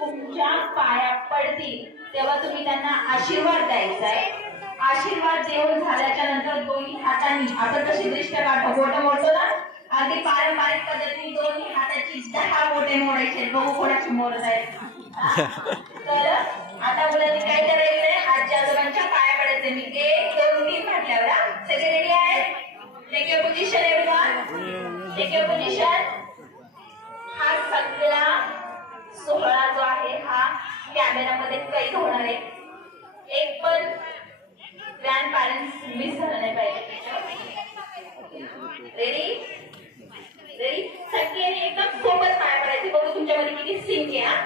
तुमच्या पाया पडतील तेव्हा तुम्ही त्यांना आशीर्वाद द्यायचा आहे. आशीर्वाद देऊन झाल्याच्या नंतर दोन्ही हातांनी आपण कशी दृष्ट काढतो बोटं मोडतो ना, अगदी पारंपरिक पद्धतीने दोन्ही हाताची 10 बोटे मोडायचे. बघू कोणाची मोडत आहे. तर आता मुलांनी काय करायचंय, आजी आजोबांच्या पाया पडायचे. मी 1 2 3 म्हटल्यावर सगळे रेडी आहे. Take your position everyone, take your position. हा सगळा सोहळा जो आहे हा कॅमेरामध्ये कैद होणार आहे. एक पण ग्रँड पॅरेंट्स मिस झालं नाही पाहिजे. रेडी रेडी, सगळ्यांनी एकदम सोबत पाया पडायचे. बघू तुमच्यामध्ये किती सिंक आहे.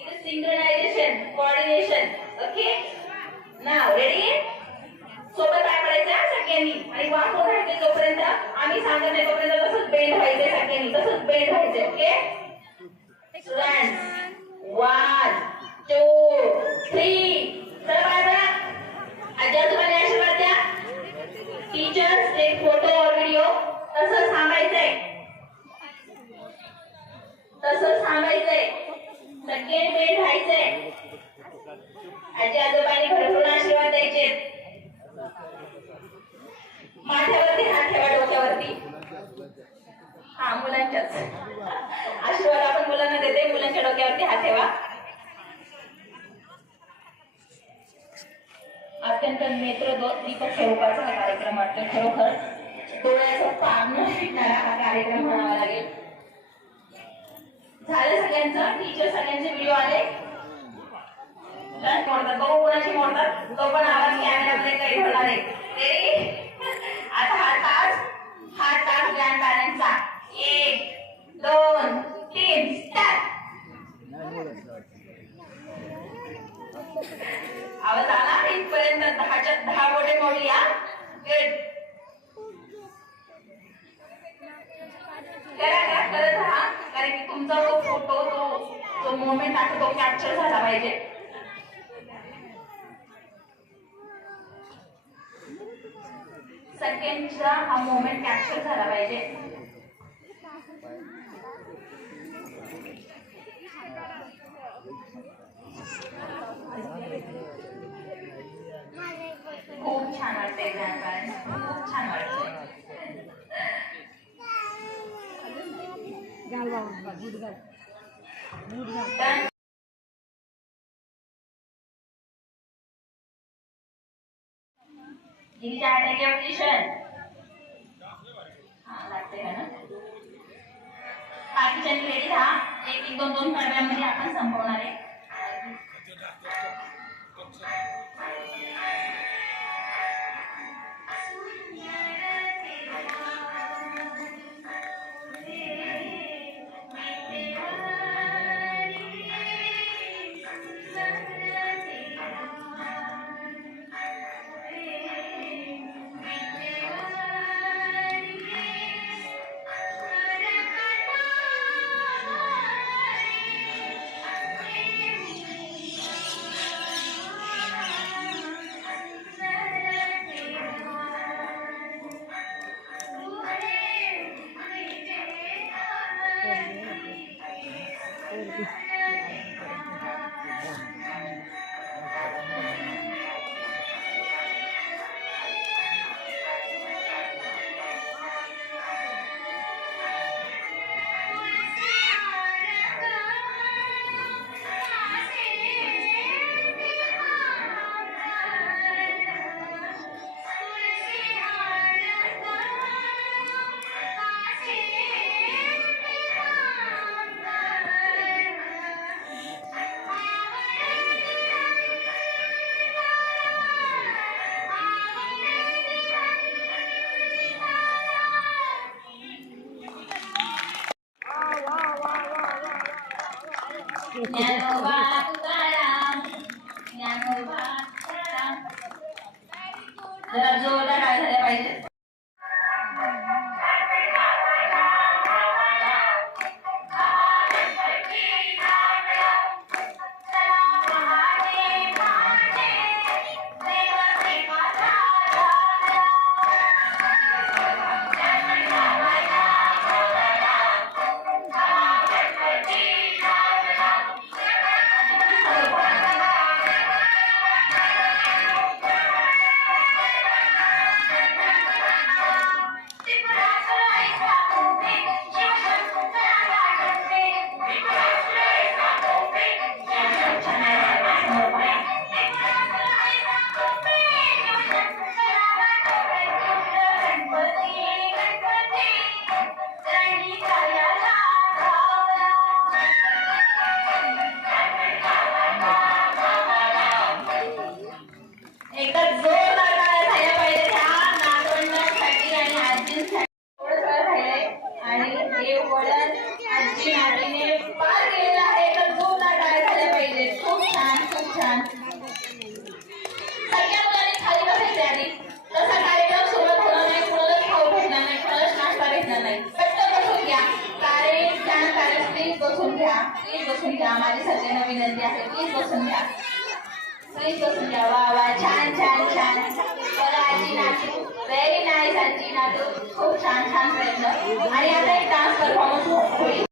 इथे सिंक्रोनायझेशन, कोऑर्डिनेशन. ओके, नाव रेडी, सोबत पाया पडायचं सगळ्यांनी. आणि वाकून राहायचे जोपर्यंत आम्ही सांगत नाही तोपर्यंत तसंच बेंड व्हायचे सगळ्यांनी, तसंच बेंड व्हायचे. ओके, स्टुडंट्स 1 2 3 चला पाया पडा. आजी आजोबांनी आशीर्वाद द्या. टीचर्स टेक फोटो और व्हिडिओ. तसंच थांबायचंय, तसंच थांबायचंय. सगळे बेंड व्हायचंय. आजी आजोबांनी भरपूर आशीर्वाद द्यायचे. माथ्यावरती हात ठेवा, डोक्यावरती. हा, मुलांच्याच आशीर्वाद आपण मुलांना देते. मुलांच्या डोक्यावरती हात ठेवा. अत्यंत नेत्रदीपक स्वरूपाचा हा कार्यक्रम वाटतो. खरोखर डोळ्याचं पारणं शिकणारा हा कार्यक्रम म्हणावा लागेल. झालं सगळ्यांचं, टीचर सगळ्यांचे व्हिडिओ आले. मोडतात बघू कोणाची मोडतात. तो पण आवाज कॅमेरामध्ये काही होणार आहे. आता हा तास ग्रँड पॅरेंट्सचा. 1 2 3 स्टार्ट. आवाज आला इथपर्यंत. 10च्या 10 बोटे मोडूया. गुड, करा करत राहा. कारण की तुमचा जो फोटो जो मोमेंट आहे तो कॅप्चर झाला पाहिजे. सेकंडचा हा मोमेंट कॅप्चर झाला पाहिजे. खूप छान वाटतंय ग्रँड पॅरेंट्स, खूप छान वाटतंय. बाकीच्यांनी रेडी राहा. 1 1 2 2 कडव्यांमध्ये आपण संपवणार आहे. ज्ञानोबा तुकाराम, ज्ञानोबा तुकाराम. जरा जोरदार काय झाले पाहिजे. प्लीज बसून घ्या. माझी सगळ्यांना विनंती आहे, प्लीज बसून घ्या. प्लीज बसून घ्या. वा वा, छान छान छान. बरं आजी नातू, व्हेरी नाईस आजी नातू, खूप छान छान प्रयत्न. आणि आता एक डान्स परफॉर्मन्स होईल.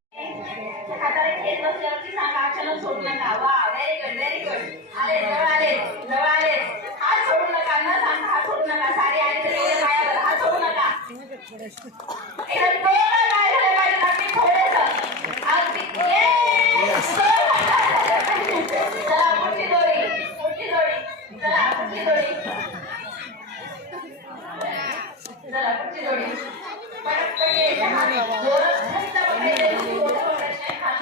हाताला घेत नसल्यावरती सांगा, अचानक सोडू नका. वा, व्हेरी गुड व्हेरी गुड. आले जवळ आले जवळ आले. हात सोडू नका, न सांगा हात सोडू नका. साडी आली तर एवढे पायावर हात सोडू नका. एकदम जोरदार काय झालं पाहिजे नक्की थोडंसं अगदी. चला पुढची जोडी पुढची जोडी. चला पुढची जोडी. चला पुढची जोडी. पटकन यायचे हात जोरात घट्ट पकडायचे. जोरात पकडायचे हात.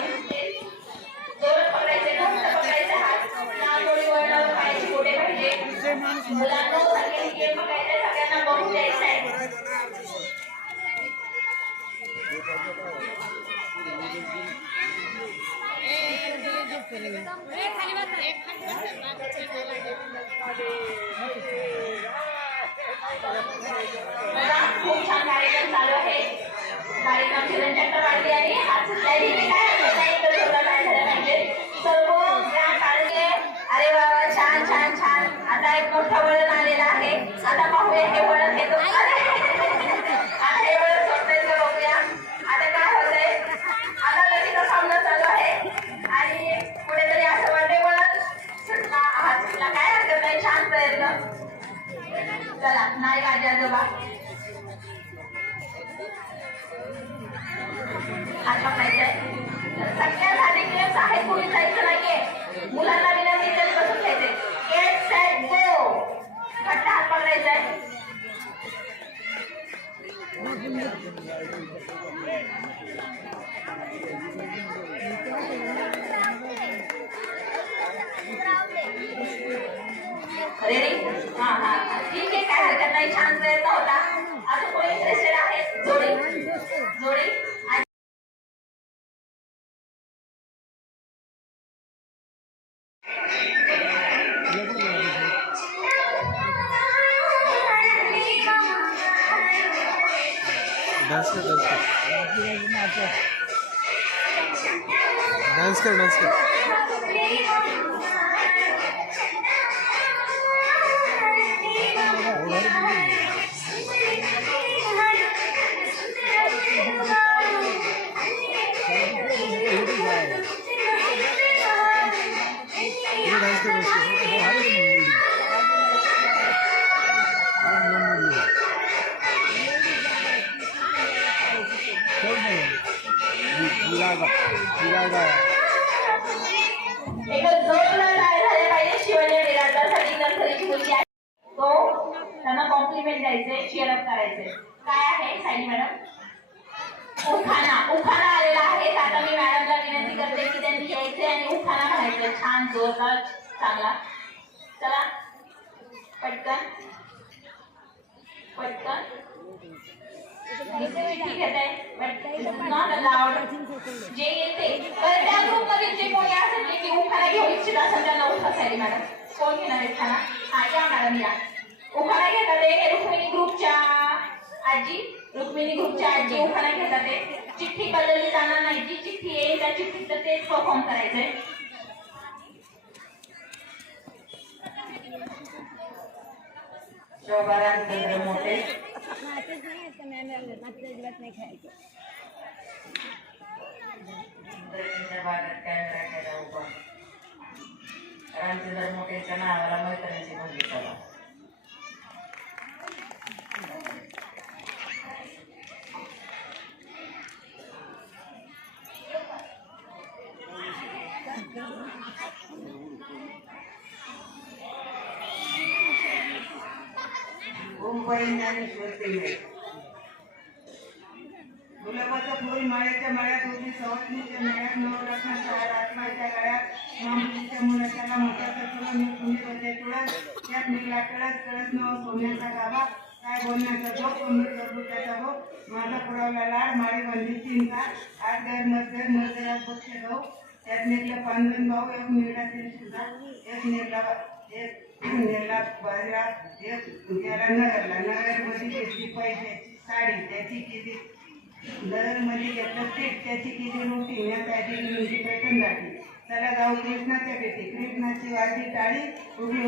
जोरात पकडायचे घट्ट पकडायचे हात. या जोडी वळणावर पायाची बोटे पाहिजे. मुलांना सगळ्यांनी गेम बघायचे, सगळ्यांना बघू द्यायचं आहे. खूप छान कार्यक्रम चालू आहे. कार्यक्रम चिरंजन वाढली आणि आज सुद्धा काय झालं पाहिजे सर्व काढले. अरे बाबा, छान छान छान. आता एक मोठं वळण आलेलं आहे. आता पाहूया हे वळण घेतो. आता हे वळण सोडतायचं बघूया. आता काय होतंय, आता नदीचा सामना चालू आहे आणि कुठेतरी असं वाटतंय वळण सुटला, हात सुटला. काय हरकत नाही, छान प्रयत्न. चला नाही आजी आजोबा हात पकडायचंय. सगळ्यांसाठी गेम्स आहेत, कोणी जायचं नाहीये. मुलांना विनंती तरी बसून घ्यायचे. Get set go. घट्ट हात पकडायचंय. रेडी? हा हा ठीक आहे, काय हरकत नाही, छान प्रयत्न होता. अजून कोणी इंटरेस्टेड आहे? जोडी जोडी. डांस कर डांस कर डांस कर. एक जोरदार काय झाले पाहिजे. शिवण्या बिराजदारसाठी नर्सरीची मुलगी आहे, तो त्यांना कॉम्प्लिमेंट द्यायचे, चीअरअप करायचे. काय आहे सायली मॅडम? उखाणा. उखाणा आलेला आहे. आता मी मॅडमला विनंती करते की त्यांनी यायचे आणि उखाणा म्हणायचे. छान जोरदार चांगला. चला पटकन पटकन. ठीक आहे, नॉट अलाउड. जे येते त्या ग्रुप मध्ये जे कोणी असेल जे की उखाणा घेऊ इच्छित असेल त्यांना उठा. सायली मॅडम कोण घेणार आहे खाना? हा या मॅडम या. उखाणा घेतात ते रुक्मिणी ग्रुपच्या आजी. रुक्मिणी ग्रुपच्या आजी उखाणा घेतात ते. चिठ्ठी बदलली जाणार नाही. जी चिठ्ठी येईल त्या चिठ्ठीत तर तेच परफॉर्म करायचंय. शोभाराम मोठे कॅमेरा केला उभा. रामचंद्र मोठेच्या नावाला मैत्रिणीची मुलगी झाला. मुंबई ज्ञानेश्वर पेंढे. गुलाबाचं फूल माळ्याच्या मळ्यात होती, सवत्नीच्या मळ्यात नवरत्नाच्या आत्माच्या गळ्यात मामुलीच्या मुलाच्याला मोठ्याचा तुला मी तुम्ही बदले तुळस त्यात निघला कळस कळस नव सोन्याचा गाभा काय बोलण्याचा जो कोंबडी करतो त्याचा हो माझा पुरवला लाड माळी बंदी चिंता आठ घर मजगर मजगरात बक्ष गहू त्यात निघलं पांढरण भाऊ एक निरडातील सुद्धा एक निर्ला बाजरा एक गेला नगरला नगरमध्ये घेतली पैशाची साडी त्याची केली मध्ये घेतलं पीठ त्याची केली रोटी त्यासाठी मुलगी पैठण दाटी चला जाऊ कृष्णाच्या भेटी कृष्णाची वाजी टाळी उभी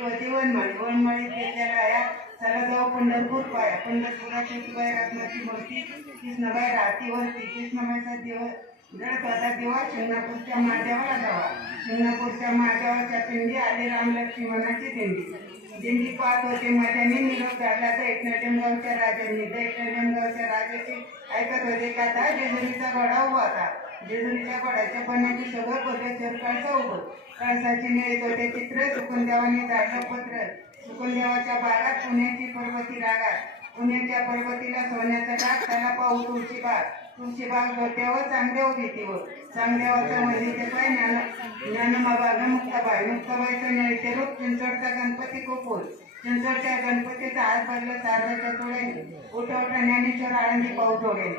होती वनमाळी घेतलेला आया चला जाऊ पंढरपूर पाया पंढरपुराची शिवाय रत्नाची मूर्ती कृष्णबाई राहती वरती कृष्णबाईचा जड होता दिवा शिंगणापूरच्या माथ्यावर जावा शिंगणापूरच्या माथ्यावरच्या पिंडी आली रामलक्ष्मणाची दिंडी पाहत होते माझ्याने निरोप काढला दैठणगावच्या राजांनी दैठणगावच्या राजाची ऐकत होते का आता जेजुरीचा घोडा उभा होता जेजुरीच्या घोड्याच्या पणाची सगळं पद्धतशीर कळसा उभं कळसाची मिळत होते चित्र सुकुंदेवाने झाडलं पत्र सुकुंदेवाच्या बागात पुण्याची पर्वती रागात पुण्याच्या पर्वतीला सोन्याचा डाग त्याला पाहू तुळशीबाग जोट्यावर चांगदेव भीतीवर चांगदेवाचं मंदिर काय ज्ञानमाबाग मुक्ताबाईचं नळीचे रूप चिंचवडचा गणपती कोपूर चिंचवडच्या गणपतीचा हात भरला शारदाच्या तोड्याने उठवटा ज्ञानेश्वर आळंदी पाऊस ओढेल